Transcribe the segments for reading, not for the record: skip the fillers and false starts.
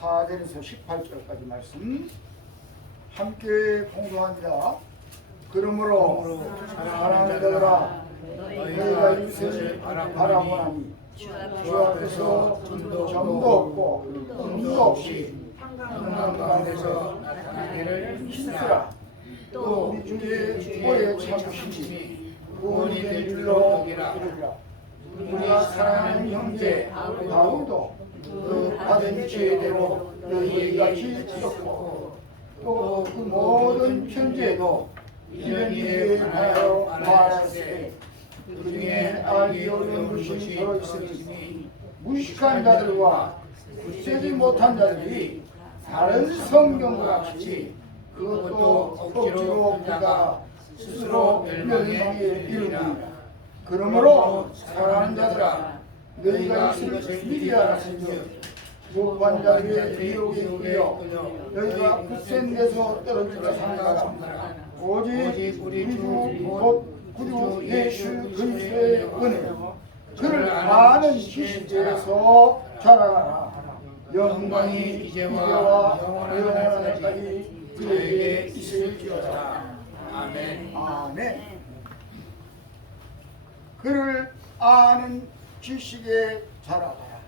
14절에서 18절까지 말씀 함께 공부합니다. 그러므로 사랑하는 자들아 너희가 이웃을 바라보나니 주 앞에서 점도 없고 흠도 없이 평강 가운데서 나타나기를 힘쓰라. 또 우리 주의 오래 참으시니 구원이 될 줄로 이르리라. 우리가 사랑하는 형제 바울도 그 받은 죄대로 너희에게 지었고 또 그 모든 편지에도 이런 일에 관하여 말하되 그 중에 알기 어려운 것이 들어있으니 무식한 자들과 굳세지 못한 자들이 다른 성경과 같이 그것도 억지로 우리가 스스로 멸망에 이르느니라. 그러므로 사랑하는 자들아 너희가 이것을 미리 알았으니 무고한 자들의 미혹에 끌려 너희가 굳센 데서 떨어질까 생각하라. 오직 우리 주 곧 구주 예수 그리스도의 은혜 그를 아는 지식에서 자라가라. 영광이 이제와 영원까지 그에게 있을지어다. 아멘. 아멘. 그를 아는 지식에 자라가라.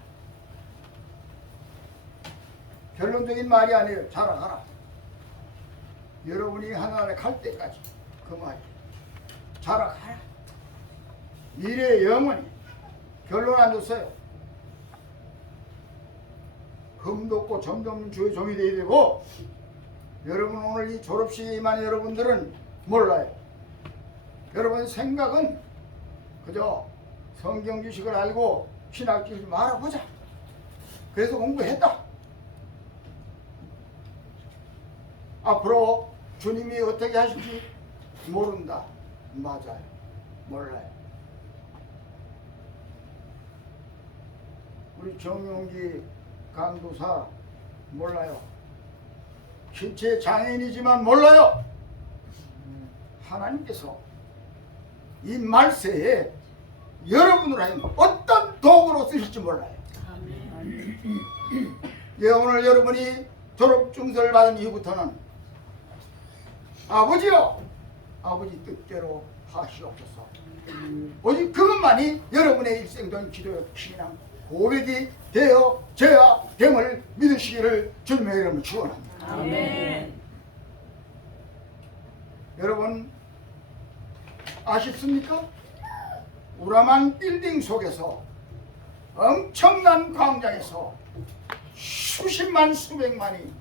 결론적인 말이 아니에요. 자라가라. 여러분이 하나님에 갈 때까지 그 말이에요. 자라가라. 미래 영원히 결론 안 줬어요. 흠도 없고 점도 없는 주의 종이 되어야 되고, 여러분 오늘 이 졸업식에 임한 여러분들은 몰라요. 여러분 생각은 그저 성경 지식을 알고 신학 지식을 알아보자. 그래서 공부했다. 앞으로 주님이 어떻게 하실지 모른다. 맞아요. 몰라요. 우리 정용기 강도사 몰라요. 신체 장애인이지만 몰라요. 하나님께서 이 말세에 여러분을 하여 어떤 도구로 쓰실지 몰라요. 예, 오늘 여러분이 졸업증서를 받은 이후부터는 아버지요, 아버지 뜻대로 하시옵소서. 오직 그것만이 여러분의 일생전 기도, 신앙, 고백이 되어 저야 됨을 믿으시기를 주님의 이름으로 축원합니다. 아멘. 여러분 아십니까? 우라만 빌딩 속에서 엄청난 광장에서 수십만 수백만이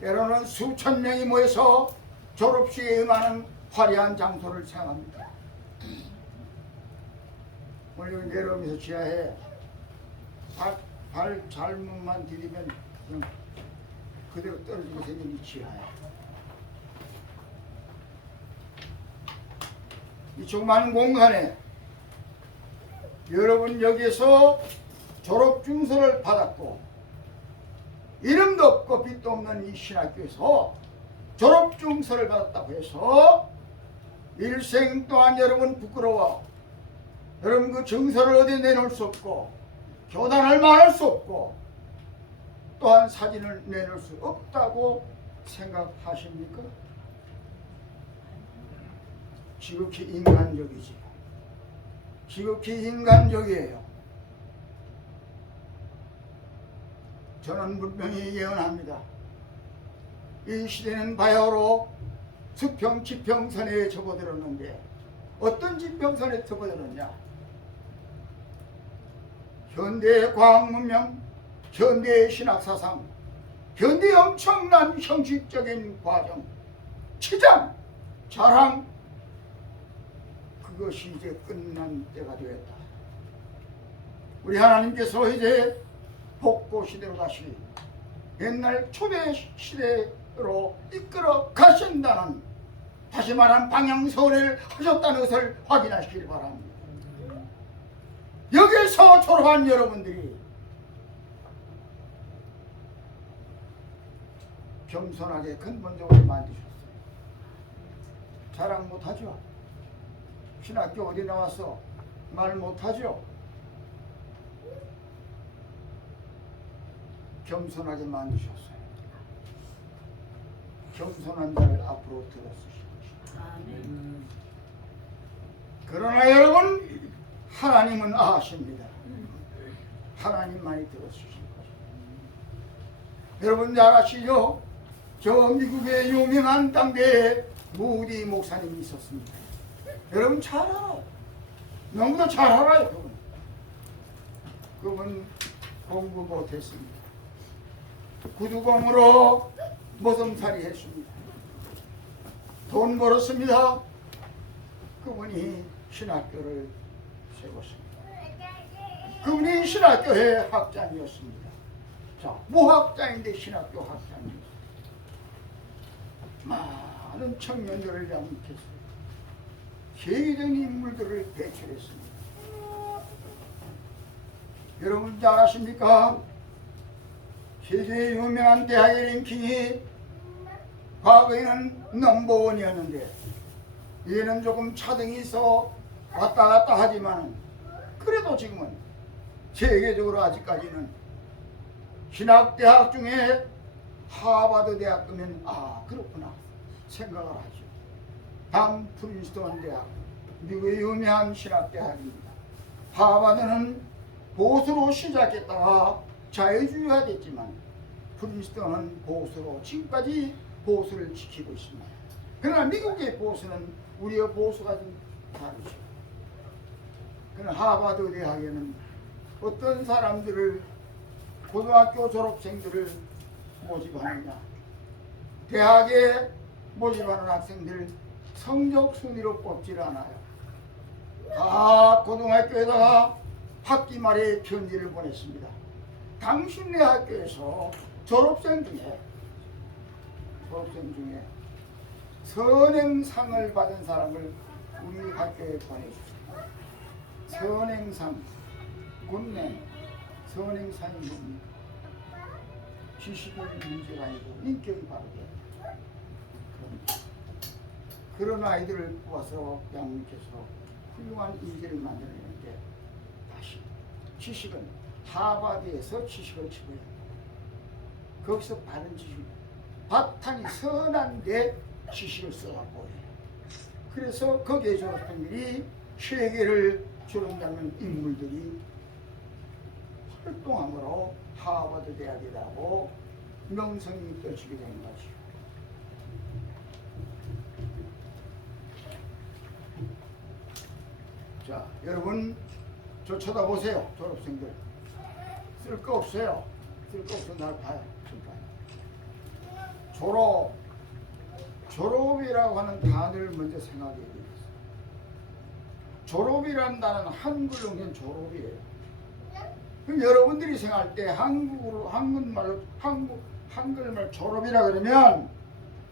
때로는 수천 명이 모여서 졸업식에 임하는 화려한 장소를 생각합니다. 오늘 여기 내려오면서 지하에 발 잘못만 디디면 그냥 그대로 떨어지게 생긴 이 지하에 이 조그마한 공간에 여러분 여기에서 졸업증서를 받았고 이름도 없고 빛도 없는 이 신학교에서 졸업증서를 받았다고 해서 일생 동안 여러분 부끄러워 여러분 그 증서를 어디에 내놓을 수 없고 교단을 말할 수 없고 또한 사진을 내놓을 수 없다고 생각하십니까? 지극히 인간적이지. 지극히 인간적이에요. 저는 분명히 예언합니다. 이 시대는 바야흐로 수평 지평선에 접어들었는데 어떤 지평선에 접어들었냐? 현대의 과학문명, 현대의 신학사상, 현대의 엄청난 형식적인 과정, 치장, 자랑, 그것이 이제 끝난 때가 되었다. 우리 하나님께서 이제 복고 시대로 다시 옛날 초대 시대로 이끌어 가신다는, 다시 말한 방향선을 하셨다는 것을 확인하시길 바랍니다. 여기서 졸업한 여러분들이 겸손하게 근본적으로 만드셨어요. 자랑 못하죠? 신학교 어디 나왔어? 말 못하죠? 겸손하게 만드셨어요. 겸손한 자를 앞으로 들어쓰신 것입니다. 그러나 여러분, 하나님은 아십니다. 하나님만이 들어쓰신 것입니다. 여러분 잘 아시죠? 저 미국의 유명한 당대에 무디 목사님이 있었습니다. 여러분 잘 알아요. 너무나 잘 알아요. 그분 공부 못했습니다. 구두공으로 모성살이 했습니다. 돈 벌었습니다. 그분이 신학교를 세웠습니다. 그분이 신학교의 학장이었습니다. 자, 무학자인데 신학교 학장이었습니다. 많은 청년들을 양육해서 세계적인 인물들을 배출했습니다. 여러분 잘 아십니까? 세계의 유명한 대학의 랭킹이 과거에는 넘버원이었는데 이제는 조금 차등이 있어 왔다 갔다 하지만 그래도 지금은 세계적으로 아직까지는 신학대학 중에 하버드 대학 뜨면 아 그렇구나 생각을 하죠. 다음 프린스턴 대학, 미국의 유명한 신학대학입니다. 하버드는 보수로 시작했다가 자유주의가 됐지만 프린스턴은 보수로 지금까지 보수를 지키고 있습니다. 그러나 미국의 보수는 우리의 보수가 좀 다르죠. 그러나 하버드 대학에는 어떤 사람들을 고등학교 졸업생들을 모집하느냐, 대학에 모집하는 학생들 성적 순위로 뽑지를 않아요. 다 고등학교에다가 학기 말에 편지를 보냈습니다. 당신네 학교에서 졸업생 중에 선행상을 받은 사람을 우리 학교에 보내주세요. 선행상, 군내 선행상이 뭡니까? 지식의 문제가 아니고 인격이 바르게 그런 아이들을 뽑아서 양육해서 훌륭한 인재를 만들어내는데 다시 지식은 하버드에서 지식을 치고요. 거기서 바른 지식, 바탕이 선한데 지식을 써갖고 해요. 그래서 거기에 졸업생들이 세계를 주름잡는 인물들이 활동함으로 하버드 대학이라고 명성이 떨치게 된 거죠. 자, 여러분 저 쳐다보세요. 졸업생들 쓸 거 없어요. 쓸 거 없어. 날 봐요. 졸업이라고 하는 단어를 먼저 생각해야 되겠어요. 졸업이라는 단어는 한글로 그냥 졸업이에요. 그럼 여러분들이 생각할 때 한글말 졸업이라 그러면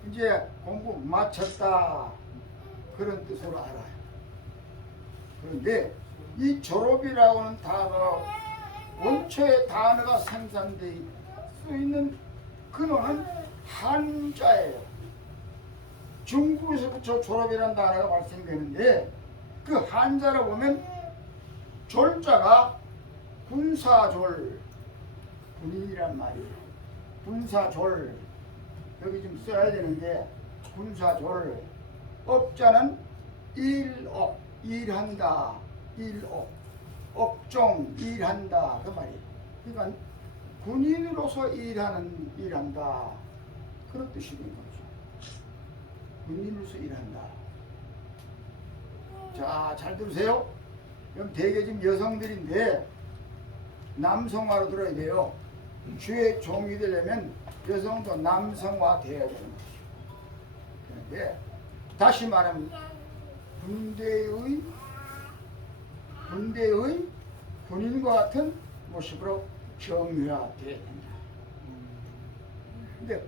이제 공부 마쳤다 그런 뜻으로 알아요. 그런데 이 졸업이라고 하는 단어 원초의 단어가 생산되어 쓰이는 근원은 한자예요. 중국에서부터 졸업이라는 단어가 발생되는데 그 한자로 보면 졸자가 군사졸, 군인이란 말이에요. 군사졸 여기 좀 써야 되는데 군사졸, 업자는 일업, 일한다, 일업, 업종, 일한다 그 말이에요. 그러니까 군인으로서 일한다 그런 뜻이 되는 거죠. 군인으로서 일한다. 자, 잘 들으세요. 그럼 대개 지금 여성들인데 남성화로 들어야 돼요. 주의 종이 되려면 여성도 남성화 되어야 되는 거죠. 그런데 다시 말하면 군대의 군인과 같은 모습으로 정의화되어야 된다. 근데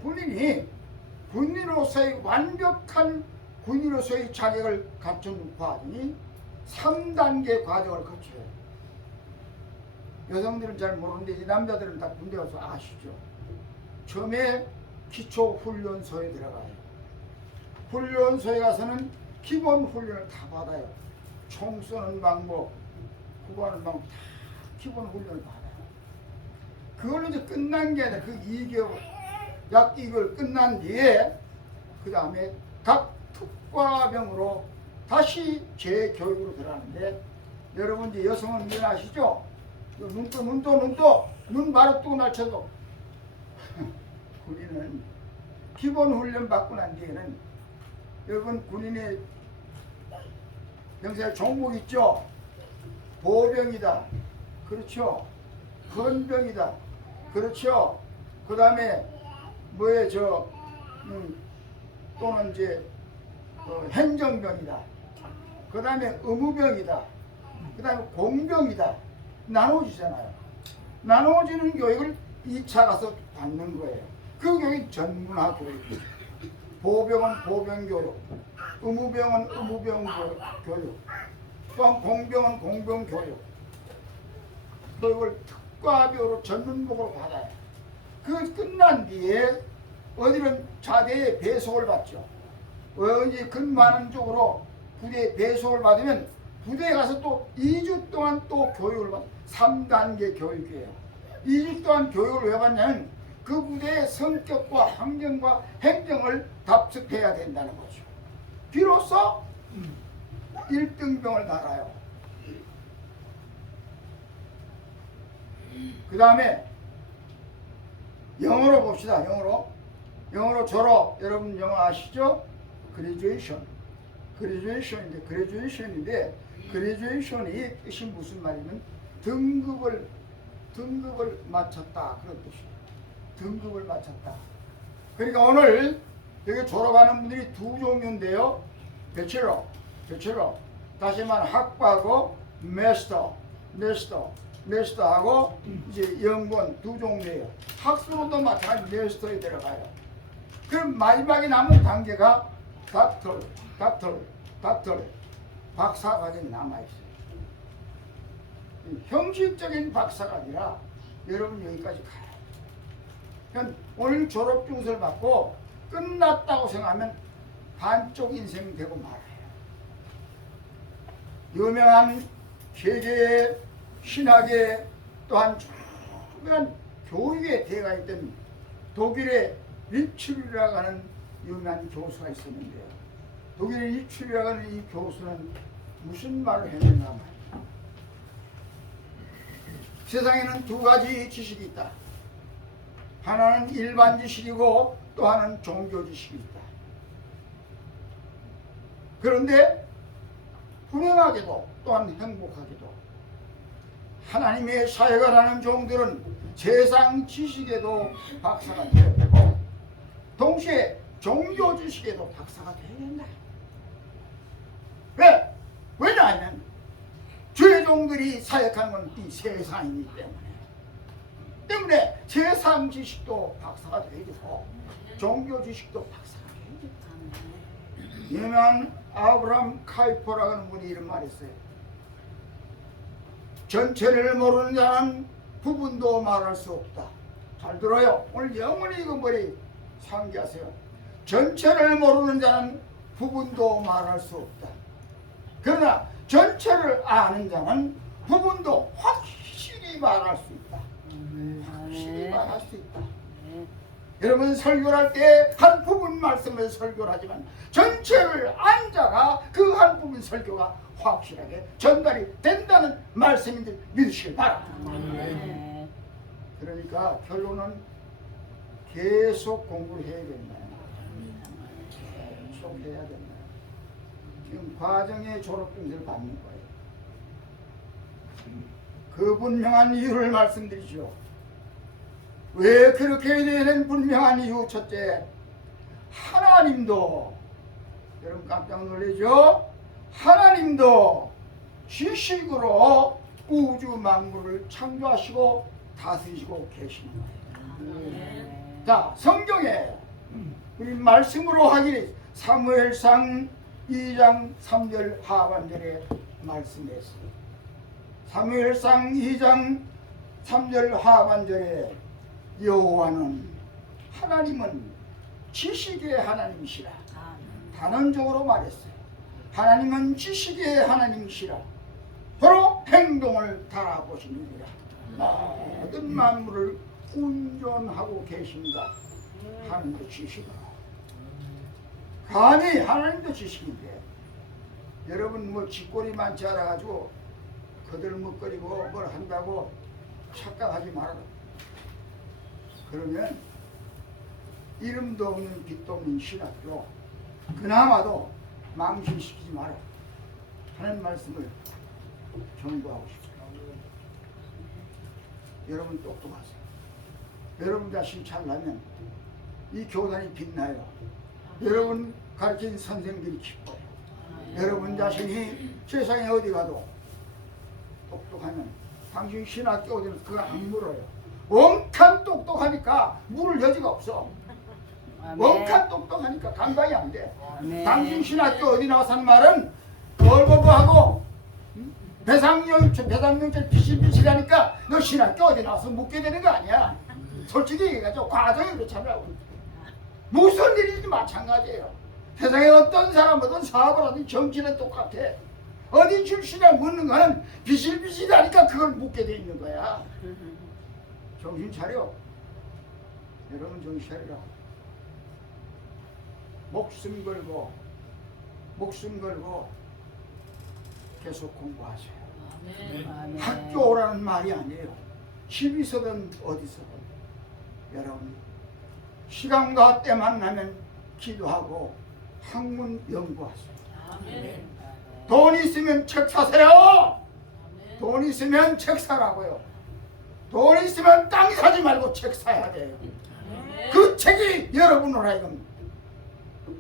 군인으로서의 완벽한 군인으로서의 자격을 갖춘 과정이 3단계 과정을 거쳐요. 여성들은 잘 모르는데 이 남자들은 다 군대 가서 아시죠. 처음에 기초훈련소에 들어가요. 훈련소에 가서는 기본 훈련을 다 받아요. 총 쏘는 방법, 구하는 방법 다 기본 훈련을 받아요. 그걸로 이제 끝난 게 아니라 그 2개월, 약 2개월 끝난 뒤에 그 다음에 각 특과병으로 다시 재교육으로 들어가는데, 여러분 이제 여성은 미안하시죠? 눈 바로 뜨고 날쳐도 군인은 기본 훈련 받고 난 뒤에는, 여러분 군인의 병사의 종목 있죠? 보병이다. 그렇죠? 헌병이다. 그렇죠? 그 다음에 뭐예요? 또는 이제 행정병이다. 그 다음에 의무병이다. 그 다음에 공병이다. 나눠지잖아요. 나눠지는 교육을 2차 가서 받는 거예요. 그 교육이 전문화 교육이죠. 보병은 보병 교육, 의무병은 의무병 교육, 또한 공병은 공병 교육. 그걸 특과교로 전문목으로 받아요. 그 끝난 뒤에 어디는 자대에 배속을 받죠. 어디 근무하는 쪽으로 부대에 배속을 받으면 부대에 가서 또 2주 동안 또 교육을 받아요. 3단계 교육이에요. 2주 동안 교육을 왜 받냐면 그 부대의 성격과 환경과 행정을 답습해야 된다는 거죠. 비로소 1등병을 달아요. 그 다음에 영어로 봅시다. 영어로 졸업. 여러분 영어 아시죠? 그레주에이션인데 그레주에이션이 뜻이 무슨 말이면 등급을 마쳤다, 그런 뜻이에요. 등급을 마쳤다. 그러니까 오늘 여기 졸업하는 분들이 두 종류인데요. 배첼러 다시 말하면 학부하고 메스터하고 이제 연구원 두 종류예요. 학부로도 마찬가지 메스터에 들어가요. 그럼 마지막에 남은 단계가 닥터 박사 과정이 남아있어요. 형식적인 박사가 아니라 여러분 여기까지 가요. 그러니까 오늘 졸업 증서를 받고 끝났다고 생각하면 반쪽 인생이 되고 말아요. 유명한 세계의 신학의 또한 중요한 교육의 대가 있던 독일의 리츠르라고 하는 유명한 교수가 있었는데요. 독일의 리츠르라고 하는 이 교수는 무슨 말을 했는가 말이에요. 세상에는 두 가지 지식이 있다. 하나는 일반 지식이고 또 하나는 종교 지식이 있다. 그런데 불행하게도 또한 행복하게도 하나님의 사역을 종들은 세상 지식에도 박사가 되어야 되고 동시에 종교 지식에도 박사가 되어야 된다. 왜? 왜냐하면 주의 종들이 사역하는 건 이 세상이기 때문에 세상 지식도 박사가 되어야 되고 종교 지식도 박사가 되어야 된다. 유명한 아브라함 카이퍼라고 하는 분이 이런 말을 했어요. 전체를 모르는 자는 부분도 말할 수 없다. 잘 들어요. 오늘 영원히 이거 머리 상기하세요. 전체를 모르는 자는 부분도 말할 수 없다. 그러나 전체를 아는 자는 부분도 확실히 말할 수 있다. 확실히 말할 수 있다. 여러분 설교를 할 때 한 부분 말씀을 설교를 하지만 전체를 안 자가 그 한 부분 설교가 확실하게 전달이 된다는 말씀인지 믿으시길 바랍니다. 그러니까 결론은 계속 공부를 해야 된다. 계속 해야 된다. 지금 과정의 졸업증서를 받는 거예요. 그 분명한 이유를 말씀드리죠. 왜 그렇게 해야 되는 분명한 이유. 첫째, 하나님도, 여러분 깜짝 놀라죠? 하나님도 지식으로 우주 만물을 창조하시고 다스리시고 계시는 거예요. 자, 성경에 우리 말씀으로 확인해 사무엘상 2장 3절 하반절에 말씀했어요. 사무엘상 2장 3절 하반절에 여호와는 하나님은 지식의 하나님이시라. 단언적으로 말했어요. 하나님은 지식의 하나님이시라. 바로 행동을 달아보시느니라. 모든 만물을 운전하고 계신가 하나님도 지시고 감히 하나님도 지식인데 여러분 뭐 쥐꼬리 많지 않아가지고 거들먹거리고 뭘 한다고 착각하지 말아라. 그러면 이름도 없는 빛도 없는 신학교 그나마도 망신시키지 마라 하는 말씀을 전부하고 싶어요. 여러분 똑똑하세요. 여러분 자신 잘나면 이 교단이 빛나요. 여러분 가르친 선생들이 기뻐요. 여러분 자신이 세상에 어디 가도 똑똑하면 당신 신학교 어디는 그거 안 물어요. 엄청 똑똑하니까 물을 여지가 없어. 엄청 똑똑하니까 감당이 안 돼. 당신 신학교 어디 나와서 하는 말은 얼버버하고 배상명절 비실비실하니까 너 신학교 어디 나와서 묻게 되는 거 아니야. 솔직히 얘기하죠. 과정이 그렇잖아요. 무슨 일이든 마찬가지예요. 세상에 어떤 사람이든 사업을 하든 정치는 똑같아. 어디 출신이라 묻는 거는 비실비실하니까 그걸 묻게 돼 있는 거야. 정신 차려. 여러분 정신 차리라. 목숨 걸고 계속 공부하세요. 학교 오라는 말이 아니에요. 집에서든 어디서든 여러분 시간과 때만 나면 기도하고 학문 연구하세요. 돈 있으면 책 사세요. 돈 있으면 책 사라고요. 돈 있으면 땅 사지 말고 책 사야 돼요. 그 책이 여러분으로 하여금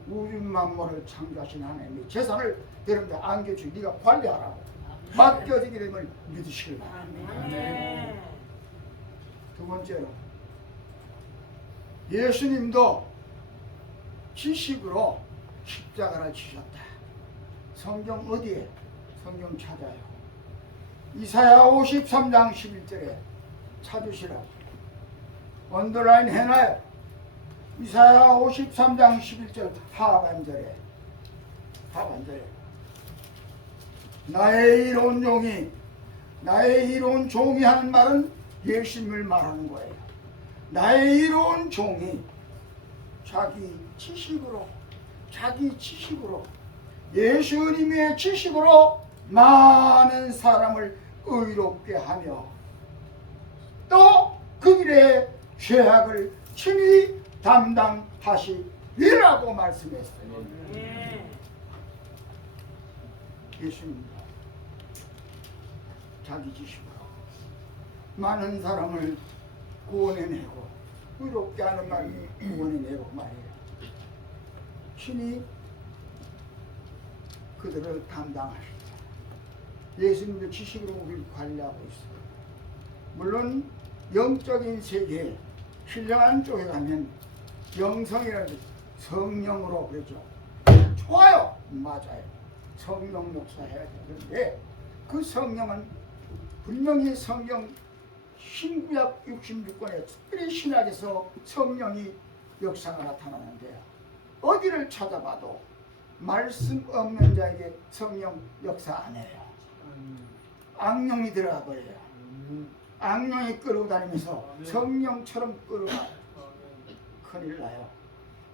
우주 만물을 창조하신 하나님의 재산을 여러분들 안겨주고 네가 관리하라고 맡겨지게 되면 믿으시길 바랍니다. 두 번째로 예수님도 지식으로 십자가를 지셨다. 성경 어디에? 성경 찾아요. 이사야 53장 11절에 찾으시라고 언더라인 해놔요. 이사야 53장 11절 하반절에 나의 이로운 종이 하는 말은 예수님을 말하는 거예요. 나의 이로운 종이 자기 지식으로 예수님의 지식으로 많은 사람을 의롭게 하며 또 그 길에 죄악을 친히 담당하시리라고 말씀했어요. 예수님 자기 지식으로 많은 사람을 구원해내고 의롭게 하는 말이 구원해내고 말이에요. 친히 그들을 담당하시다. 예수님도 지식으로 우리를 관리하고 있어요. 물론 영적인 세계 신령한 쪽에 가면 영성이라는 성령으로 그러죠. 좋아요. 맞아요. 성령 역사해야 되는데 그 성령은 분명히 성경 신구약 66권에 특별히 신약에서 성령이 역사가 나타나는데요. 어디를 찾아봐도 말씀 없는 자에게 성령 역사 안 해요. 악령이 들어가 버려요. 악령이 끌고 다니면서 성령처럼 끌어가요. 큰일 나요.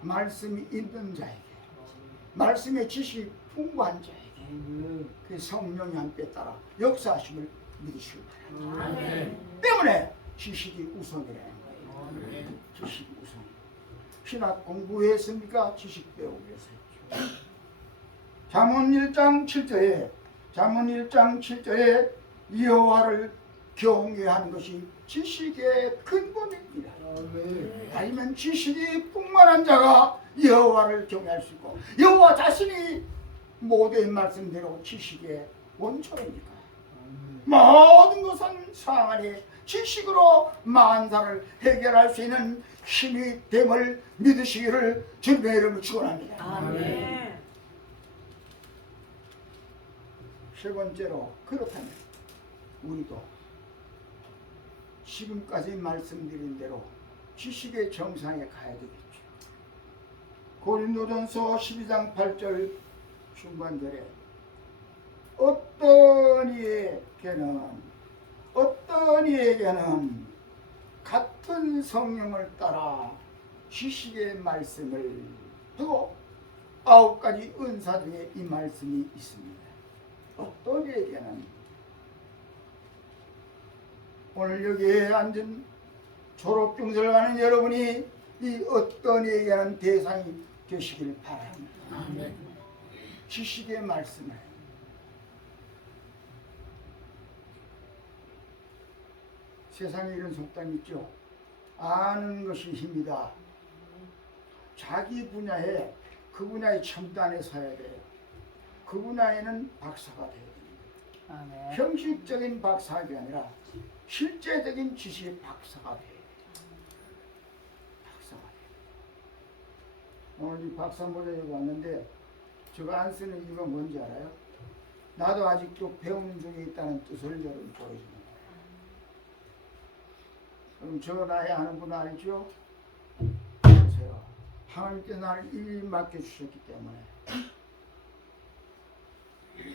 말씀이 있는 자에게, 말씀의 지식이 풍부한 자에게 그 성령이 함께 따라 역사하심을 믿으시기 바랍니다. 때문에 지식이 우선이라는 거예요. 지식이 우선. 신학 공부했습니까? 지식 배우기 위해서 했죠. 잠언 1장 7절에 여호와를 경외하는 것이 지식의 근본입니다. 아니면 지식이 풍만한 자가 여호와를 경외할 수 있고 여호와 자신이 모든 말씀대로 지식의 원초이니까 모든 것은 상안에 지식으로 만사를 해결할 수 있는 힘이 됨을 믿으시기를 주님의 이름으로 축원합니다. 아멘. 세 번째로 그렇다면 우리도 지금까지 말씀드린 대로 지식의 정상에 가야 되겠죠. 고린도전서 12장 8절 중반절에 어떤 이에게는 어떤 이에게는 같은 성령을 따라 지식의 말씀을 두고 9가지 은사 중에 이 말씀이 있습니다. 어떤 이에게는 오늘 여기에 앉은 졸업증서를 가는 여러분이 이 어떤 이에게는 대상이 되시길 바랍니다. 아멘. 지식의 말씀을 세상에 이런 속담 있죠. 아는 것이 힘이다. 자기 분야에 그 분야의 첨단에 서야 돼요. 그 분야에는 박사가 돼야 됩니다. 아멘. 형식적인 박사가 아니라 실제적인 지식의 박사가 돼야 돼요. 박사가 돼요. 오늘 이 박사 모자에 왔는데 저거 안 쓰는 이유가 뭔지 알아요? 나도 아직도 배우는 중에 있다는 뜻을 여러분 보여주는 거예요. 그럼 저 나이 아는 분 알죠? 보세요. 하나님께서 나를 일일이 맡겨주셨기 때문에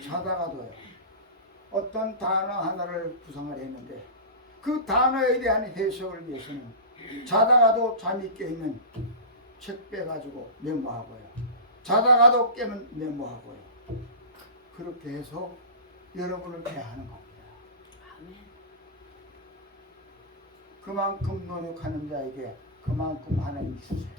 자다가도요. 어떤 단어 하나를 구상을 했는데 그 단어에 대한 해석을 위해서는 자다가도 잠이 깨면 책 빼가지고 메모하고요. 자다가도 깨면 메모하고요. 그렇게 해서 여러분을 대하는 겁니다. 아멘. 그만큼 노력하는 자에게 그만큼 하나님이 주세요.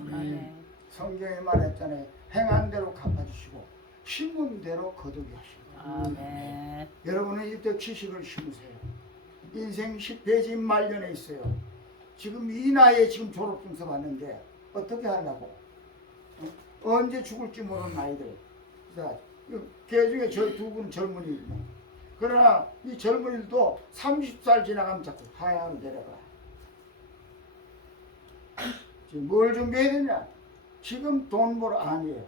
아멘. 성경에 말했잖아요. 행한 대로 갚아주시고 심은 대로 거두게 하시고. 아멘. 여러분은 이때 지식을 심으세요. 인생 10페이지 말년에 있어요. 지금 이 나이에 지금 졸업증서 받는데 어떻게 하려고? 언제 죽을지 모르는 아이들. 그 중에 저 두 분 젊은이들. 그러나 이 젊은이들도 30살 지나가면 자꾸 하향으로 내려가. 지금 뭘 준비해야 되냐? 지금 돈 벌어 아니에요.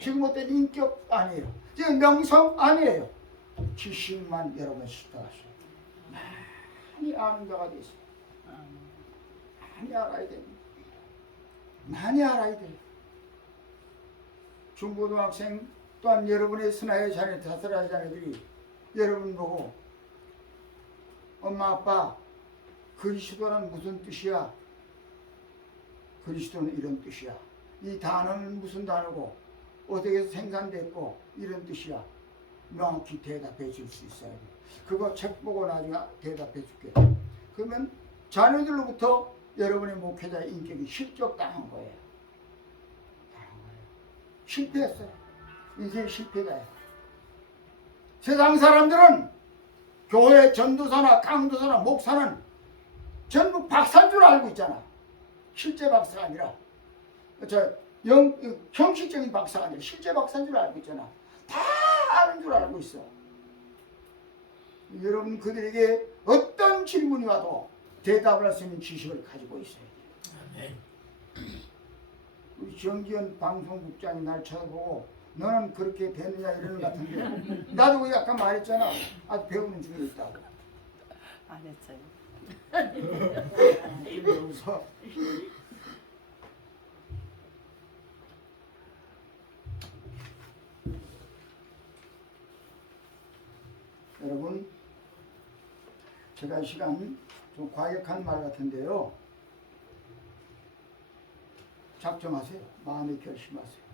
지금 어떤 인격 아니에요. 지금 명성 아니에요. 지식만 여러분 시도하셔요. 많이 아는 자가 되세요. 많이 알아야 됩니다. 많이 알아야 돼요. 중고등학생 또한 여러분의 스나의 자녀, 5살 자녀들이 여러분 보고 엄마 아빠 그리스도란 무슨 뜻이야? 그리스도는 이런 뜻이야. 이 단어는 무슨 단어고 어떻게 생산됐고 이런 뜻이야. 명확히 대답해 줄 수 있어야 돼. 그거 책 보고 나중에 대답해 줄게. 그러면 자녀들로부터 여러분의 목회자의 인격이 실격당한 거예요. 당한 거예요. 실패했어요. 인생 실패다. 세상 사람들은 교회 전도사나 강도사나 목사는 전부 박사인 줄 알고 있잖아. 실제 박사가 아니라 형식적인 박사가 아니라 실제 박사인 줄 알고 있잖아. 다 아는 줄 알고 있어. 여러분 그들에게 어떤 질문이 와도 대답을 할 수 있는 지식을 가지고 있어야 돼요. 우리 정기현 방송국장이 날 쳐다보고 너는 그렇게 되느냐 이러는 것 같은데 나도 그 약간 말했잖아. 아직 배우는 중에 있다고. 안 했어요. 그러면서 여러분 제가 이 시간 좀 과격한 말 같은데요. 작정하세요. 마음에 결심하세요.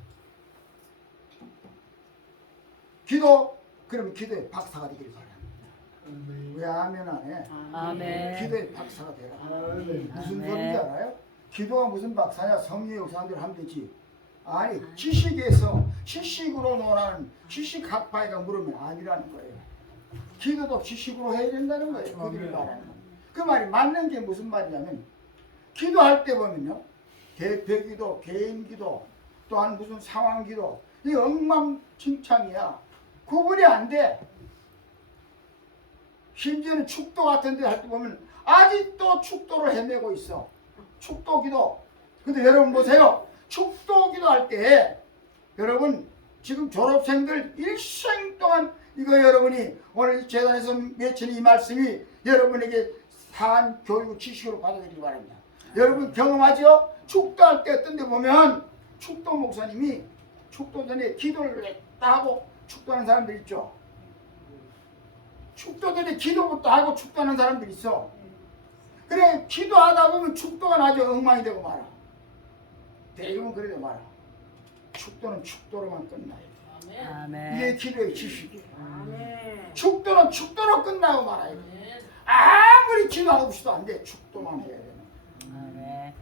기도, 그러면 기도의 박사가 되길 바랍니다. 왜 아멘 안 해? 아멘. 기도의 박사가 되라. 무슨 아멘. 소리인지 알아요? 기도가 무슨 박사냐? 성령의 역사한대로 하면 되지. 아니, 지식에서 지식으로 논하는 지식학파이가 물으면 아니라는 거예요. 기도도 지식으로 해야 된다는 거예요. 그들이 말하는 거. 그 말이 맞는 게 무슨 말이냐면 기도할 때 보면요. 대표기도, 개인기도, 또한 무슨 상황기도 이 엉망진창이야. 구분이 안 돼. 심지어는 축도 같은 데 할 때 보면 아직도 축도를 헤매고 있어. 축도기도. 근데 여러분 보세요. 축도기도 할 때 여러분 지금 졸업생들 일생 동안 이거 여러분이 오늘 재단에서 맺힌 이 말씀이 여러분에게 사한 교육 지식으로 받아들이기 바랍니다. 여러분 경험하죠? 축도할 때 어떤 데 보면 축도 목사님이 축도 전에 기도를 했다 하고 축도하는 사람들 있죠. 축도들이 기도부터 하고 축도하는 사람들이 있어. 그래 기도하다 보면 축도가 나중에 엉망이 되고 말아. 대부분 그래도 말아. 축도는 축도로만 끝나요. 아멘. 이게 기도의 지식이에요. 아멘. 축도는 축도로 끝나고 말아야 돼. 아무리 기도하고 싶어도 안 돼. 축도만 해야 되는. 아멘.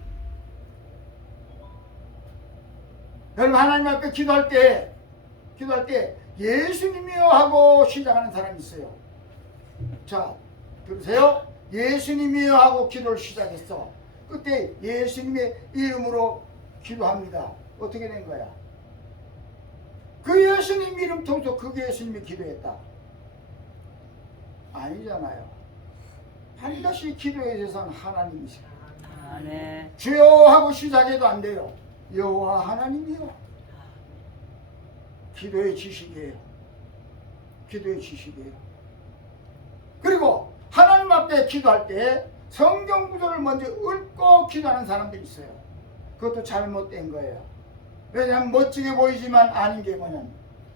여러분 하나님 앞에 기도할 때 예수님이여 하고 시작하는 사람이 있어요. 자 들으세요. 예수님이여 하고 기도를 시작했어. 그때 예수님의 이름으로 기도합니다. 어떻게 된 거야? 그 예수님 이름 통해서 그 예수님이 기도했다. 아니잖아요. 반드시 기도에 대해서는 하나님이세요. 아멘. 주여 하고 시작해도 안 돼요. 여호와 하나님이요. 기도의 지식이에요. 기도의 지식이에요. 그리고 하나님 앞에 기도할 때 성경 구절을 먼저 읽고 기도하는 사람들이 있어요. 그것도 잘못된 거예요. 왜냐하면 멋지게 보이지만 아닌 게 뭐냐면,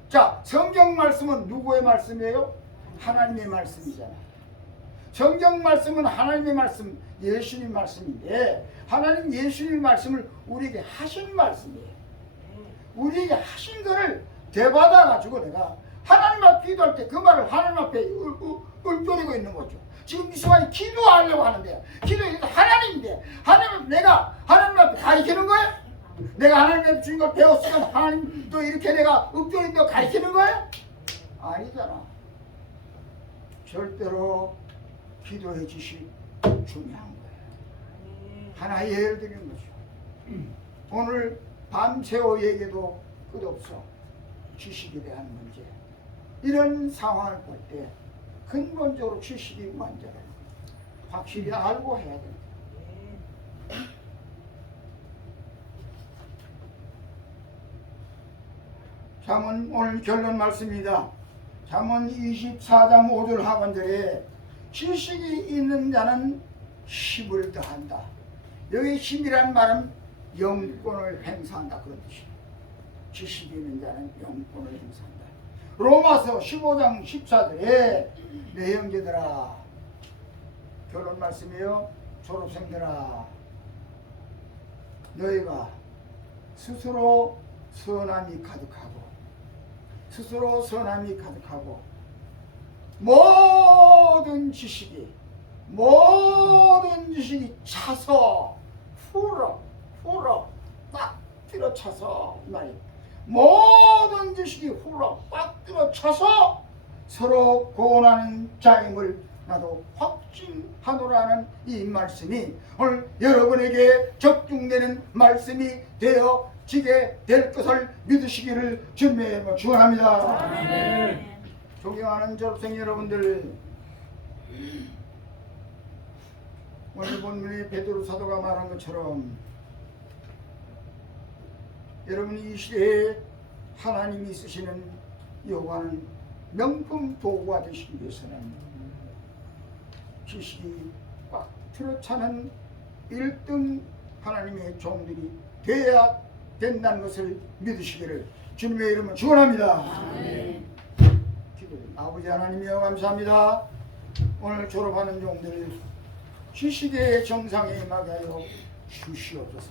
자 성경 말씀은 누구의 말씀이에요? 하나님의 말씀이잖아요. 성경 말씀은 하나님의 말씀, 예수님 말씀인데 하나님 예수님 말씀을 우리에게 하신 말씀이에요. 우리에게 하신 거를 되받아 가지고 내가 하나님 앞에 기도할 때 그 말을 하나님 앞에 읊조리고 있는 거죠. 지금 이 순간에 기도하려고 하는데 기도해서 하나님인데 하나님 내가 하나님 앞에 가르치는 거야? 내가 하나님 앞에 주신 걸 배웠으면 하나님도 이렇게 내가 읊조리는 거 가르치는 거야? 아니잖아. 절대로 기도의 지식 중요한 거예요. 하나 예를 드리는 거죠. 오늘 밤새워 얘기도 끝없어. 지식에 대한 문제. 이런 상황을 볼 때 근본적으로 지식이 문제를 확실히 알고 해야 됩니다. 잠언 오늘 결론 말씀입니다. 잠언 24장 5절 하반절에 지식이 있는 자는 힘을 더한다. 여기 힘이란 말은 영권을 행사한다 그런 뜻이에요. 지식이 있는 자는 영권을 행사한다. 로마서 15장 14절에 내 형제들아, 결론 말씀이에요. 졸업생들아, 너희가 스스로 선함이 가득하고 모든 지식이 차서 풀어 딱 들어차서 말이야. 모든 지식이 훌러 딱 들어차서 서로 고난하는 자임을 나도 확신하노라는 이 말씀이 오늘 여러분에게 적중되는 말씀이 되어지게 될 것을 믿으시기를 주님의 이름으로 축원합니다. 존경하는 졸업생 여러분들, 오늘 본문에 베드로 사도가 말한 것처럼 여러분이 이 시대에 하나님이 쓰시는 여호와는 명품 도구가 되시기 위해서는 지식이 꽉 들어차는 1등 하나님의 종들이 되어야 된다는 것을 믿으시기를 주님의 이름으로 축원합니다. 기도드립니다. 아버지 하나님이여 감사합니다. 오늘 졸업하는 종들을 지식의 정상에 임하게 하여 주시옵소서.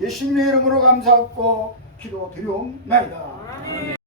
예수님의 이름으로 감사하고 기도드리옵나이다.